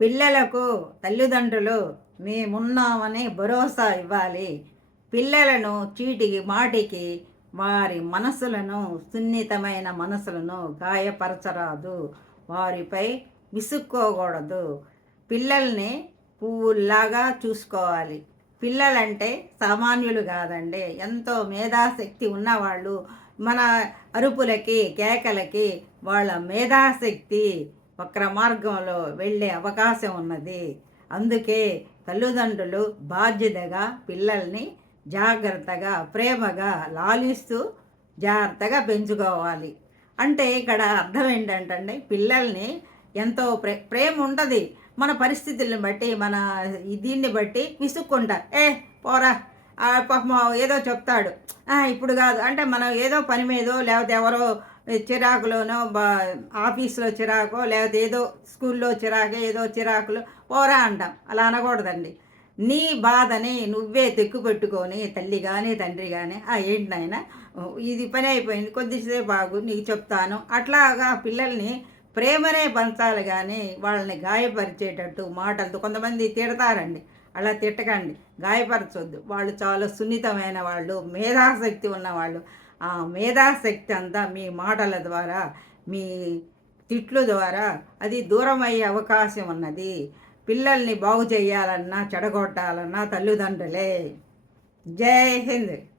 పిల్లలకు తల్లిదండ్రులు మేమున్నామని భరోసా ఇవ్వాలి. పిల్లలను చీటికి మాటికి వారి మనసులను సున్నితమైన మనసులను గాయపరచరాదు. వారిపై విసుక్కోకూడదు. పిల్లల్ని పువ్వుల్లాగా చూసుకోవాలి. పిల్లలంటే సామాన్యులు కాదండి. ఎంతో మేధాశక్తి ఉన్నవాళ్ళు మన అరుపులకి కేకలకి వాళ్ళ మేధాశక్తి వక్ర మార్గంలో వెళ్ళే అవకాశం ఉన్నది. అందుకే తల్లిదండ్రులు బాధ్యతగా పిల్లల్ని జాగ్రత్తగా ప్రేమగా లాలిస్తూ జాగ్రత్తగా పెంచుకోవాలి. అంటే ఇక్కడ అర్థం ఏంటంటే పిల్లల్ని ఎంతో ప్రే ప్రేమ ఉంటుంది. మన పరిస్థితులను బట్టి మన దీన్ని బట్టి విసుక్కుంటా ఏ పోరా పాపం ఏదో చెప్తాడు. ఇప్పుడు కాదు. అంటే మనం ఏదో పని మీదో లేకపోతే ఎవరో చిరాకులోనో బా ఆఫీస్లో చిరాకో లేకపోతే ఏదో స్కూల్లో చిరాకు ఏదో చిరాకులు పోరా అంటాం. అలా అనకూడదండి. నీ బాధని నువ్వే తెక్కు పెట్టుకొని తల్లి కానీ తండ్రి కానీ ఆ ఏంటి నాయన ఇది పని అయిపోయింది కొద్దిసేపు ఆగు నీకు చెప్తాను. అట్లాగా పిల్లల్ని ప్రేమనే పంచాలి కానీ వాళ్ళని గాయపరిచేటట్టు మాటలతో కొంతమంది తిడతారండి. అలా తిట్టకండి. గాయపరచొద్దు. వాళ్ళు చాలా సున్నితమైన వాళ్ళు మేధాశక్తి ఉన్నవాళ్ళు. ఆ మేధాశక్తి అంతా మీ మాటల ద్వారా మీ తిట్లు ద్వారా అది దూరం అయ్యే అవకాశం ఉన్నది. పిల్లల్ని బాగు చేయాలన్నా చెడగొట్టాలన్నా తల్లిదండ్రులే. జై హింద్.